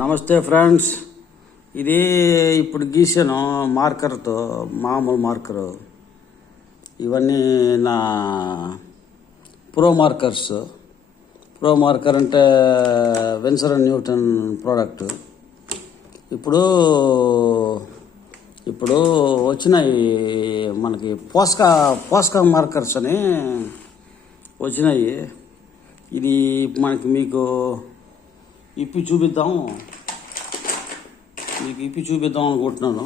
నమస్తే ఫ్రెండ్స్, ఇది ఇప్పుడు గీసాను మార్కర్తో, మామూలు మార్కరు. ఇవన్నీ నా ప్రో మార్కర్స్. ప్రో మార్కర్ అంటే విన్సర్ అండ్ న్యూటన్ ప్రోడక్ట్. ఇప్పుడు వచ్చినాయి మనకి పోస్కా మార్కర్స్ అని వచ్చినాయి. ఇది మీకు ఇప్పి చూపిద్దాం అనుకుంటున్నాను.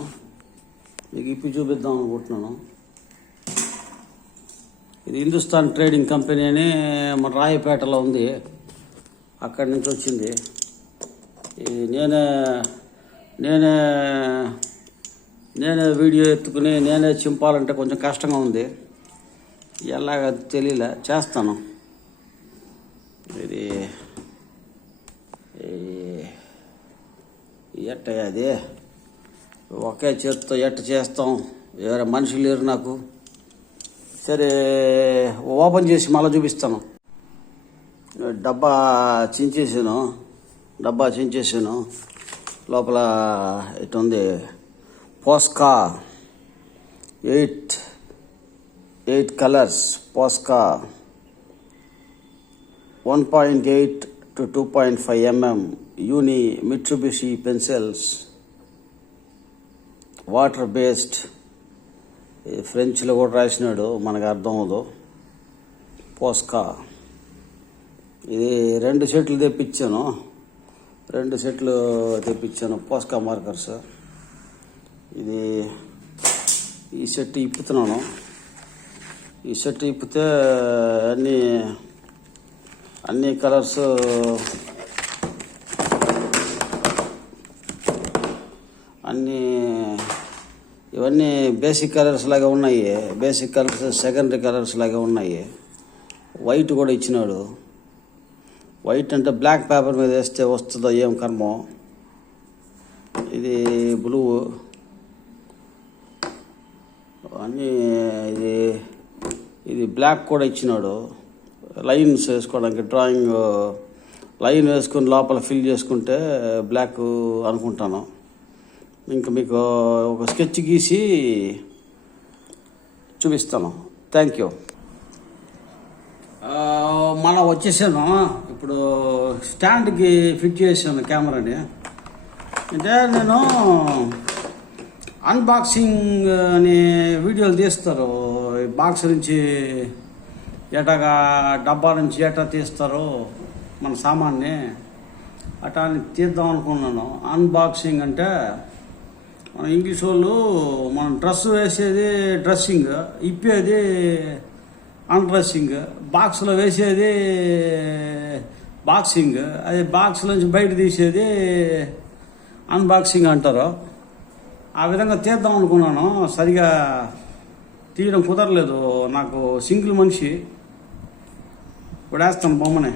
ఇది హిందుస్థాన్ ట్రేడింగ్ కంపెనీ అని మన రాయపేటలో ఉంది, అక్కడి నుంచి వచ్చింది. ఇది నేనే వీడియో ఎత్తుకుని నేనే చింపాలంటే కొంచెం కష్టంగా ఉంది. ఎలాగ తెలియలే, చేస్తాను. ఇది అది ఒకే చేతితో చేస్తాం, వేరే మనిషి లేరు నాకు. సరే, ఓపెన్ చేసి మళ్ళీ చూపిస్తాను. డబ్బా చించేసాను. లోపల ఇటు ఉంది Posca 8 colours. Posca 1.8 to 2.5 mm Uni Mitsubishi pencils, water based. ఫ్రెంచ్లో కూడా రాసినాడు, మనకు అర్థం అవదు. పోస్కా ఇది 2 సెట్లు తెప్పించాను. పోస్కా మార్కర్స్. ఇది ఈ సెట్ ఇప్పుతున్నాను. ఈ సెట్ ఇప్పితే అన్ని కలర్స్ ఇవన్నీ బేసిక్ కలర్స్ లాగా ఉన్నాయి. బేసిక్ కలర్స్ సెకండరీ కలర్స్ లాగా ఉన్నాయి. వైట్ కూడా ఇచ్చినాడు. వైట్ అంటే బ్లాక్ పేపర్ మీద వేస్తే వస్తుందో ఏం కర్మో. ఇది బ్లూ అన్నీ. ఇది బ్లాక్ కూడా ఇచ్చినాడు. లైన్స్ వేసుకోవడానికి, డ్రాయింగ్ లైన్ వేసుకొని లోపల ఫిల్ చేసుకుంటే బ్లాక్ అనుకుంటాను. ఇంకా మీకు ఒక స్కెచ్ గీసి చూపిస్తాను. Thank you. మనం వచ్చేసాను. ఇప్పుడు స్టాండ్కి ఫిట్ చేసాను కెమెరాని. అంటే నేను అన్బాక్సింగ్ అని వీడియోలు తీస్తారు. బాక్స్ నుంచి ఎటగా డబ్బా నుంచి ఎటా తీస్తారు మన సామాన్ని, అటా అని తీద్దాం అనుకున్నాను. అన్బాక్సింగ్ అంటే మన ఇంగ్లీష్ వాళ్ళు మనం డ్రెస్ వేసేది డ్రెస్సింగ్, ఇప్పేది అన్డ్రెస్సింగ్, బాక్స్లో వేసేది బాక్సింగ్, అది బాక్స్ నుంచి బయట తీసేది అన్బాక్సింగ్ అంటారు. ఆ విధంగా తీద్దాం అనుకున్నాను. సరిగా తీయడం కుదరలేదు. నాకు సింగిల్ మనిషి. ఇప్పుడు వేస్తాను బొమ్మనే.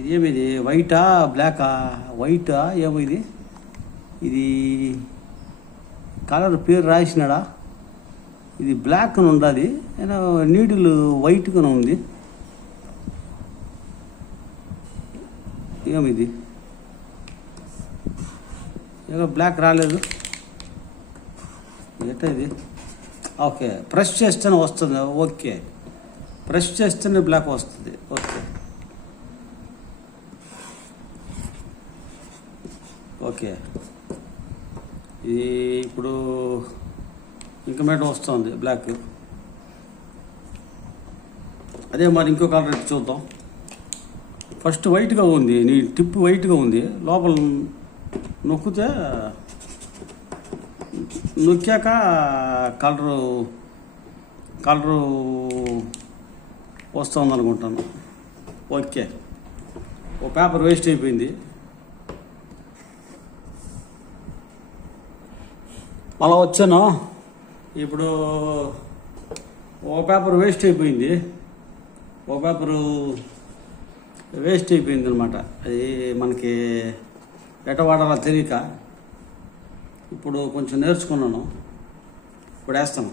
ఇదేమిది, వైటా బ్లాకా? వైటా ఏమో ఇది. కలర్ పేరు రాసినాడా? ఇది బ్లాక్ అని ఉండదు, నీడిల్ వైట్గానే ఉంది. ఏమిది, ఏదో బ్లాక్ రాలేదు. ఎట్లా ఇది? ఓకే, ప్రెస్ చేస్తేనే వస్తుంది. ఓకే, ప్రెస్ చేస్తేనే బ్లాక్ వస్తుంది. ఓకే ఇది ఇప్పుడు ఇంకా మేడం వస్తుంది బ్లాక్. అదే మరి ఇంకో కలర్ చూద్దాం. ఫస్ట్ వైట్గా ఉంది, నీ టిప్ వైట్గా ఉంది. లోపల నొక్కాక కలరు వస్తుంది అనుకుంటాను. ఓకే, ఓ పేపర్ వేస్ట్ అయిపోయింది. మళ్ళా వచ్చాను. ఇప్పుడు ఓ పేపర్ వేస్ట్ అయిపోయింది అనమాట. అది మనకి ఎట వాడాలో తెలియక ఇప్పుడు కొంచెం నేర్చుకున్నాను. ఇప్పుడు వేస్తాను.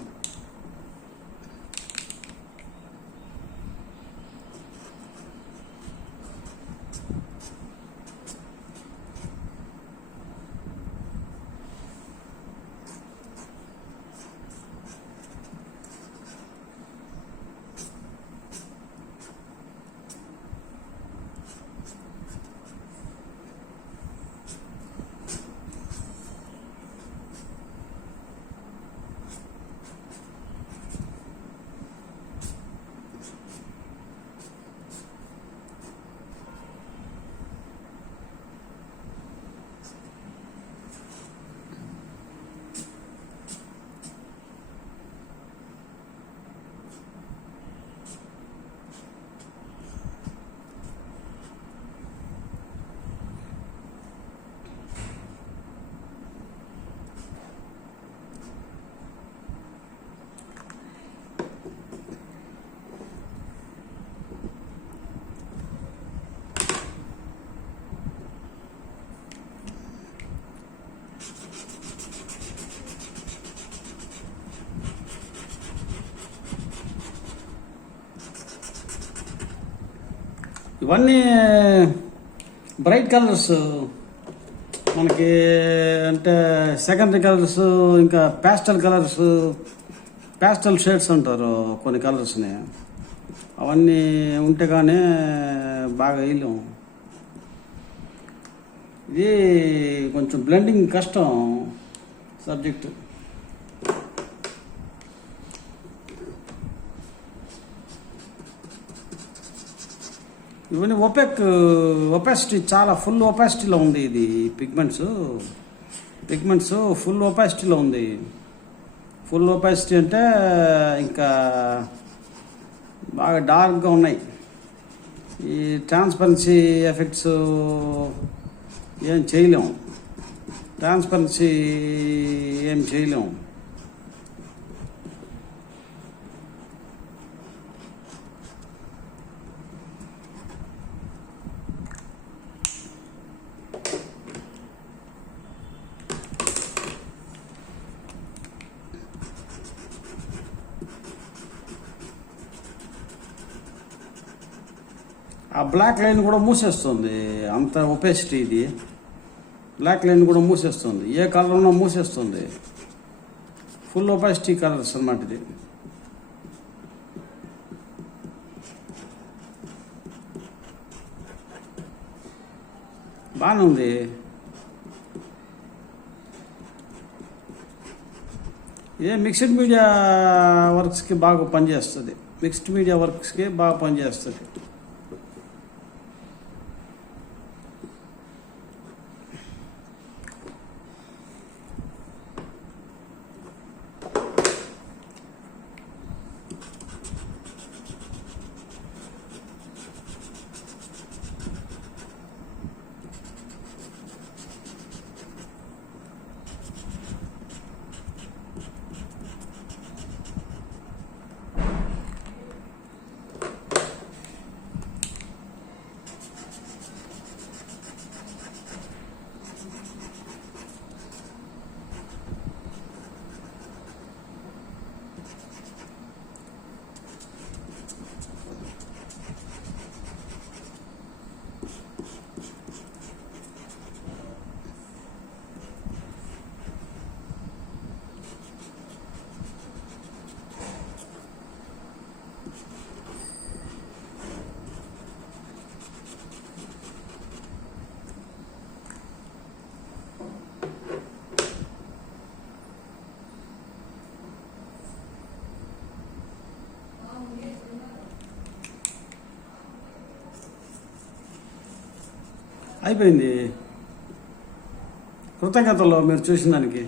ఇవన్నీ బ్రైట్ కలర్స్ మనకి, అంటే సెకండరీ కలర్స్, ఇంకా ప్యాస్టల్ కలర్స్, ప్యాస్టల్ షేడ్స్ అంటారు కొన్ని కలర్స్ని. అవన్నీ ఉంటే కానీ బాగా వేయలేము. ఇది కొంచెం బ్లెండింగ్ కష్టం సబ్జెక్టు. ఇవన్నీ ఒపాసిటీ చాలా ఫుల్ ఒపాసిటీలో ఉంది. ఇది పిగ్మెంట్స్ ఫుల్ ఒపాసిటీలో ఉంది. ఫుల్ ఒపాసిటీ అంటే ఇంకా బాగా డార్క్గా ఉన్నాయి. ఈ ట్రాన్స్పరెన్సీ ఎఫెక్ట్స్ ఏం చేయలేము. ఆ బ్లాక్ లైన్ కూడా మూసేస్తుంది, అంత ఒపాసిటీ. ఇది బ్లాక్ లైన్ కూడా మూసేస్తుంది, ఏ కలర్ ఉన్నా మూసేస్తుంది. ఫుల్ ఒపాసిటీ కలర్స్ అన్నమాట ఇది. బాగానే ఉంది. ఇదే మిక్స్డ్ మీడియా వర్క్స్కి బాగా పనిచేస్తుంది. అయిపోయింది. కృతజ్ఞతలు మీరు చూసిన దానికి.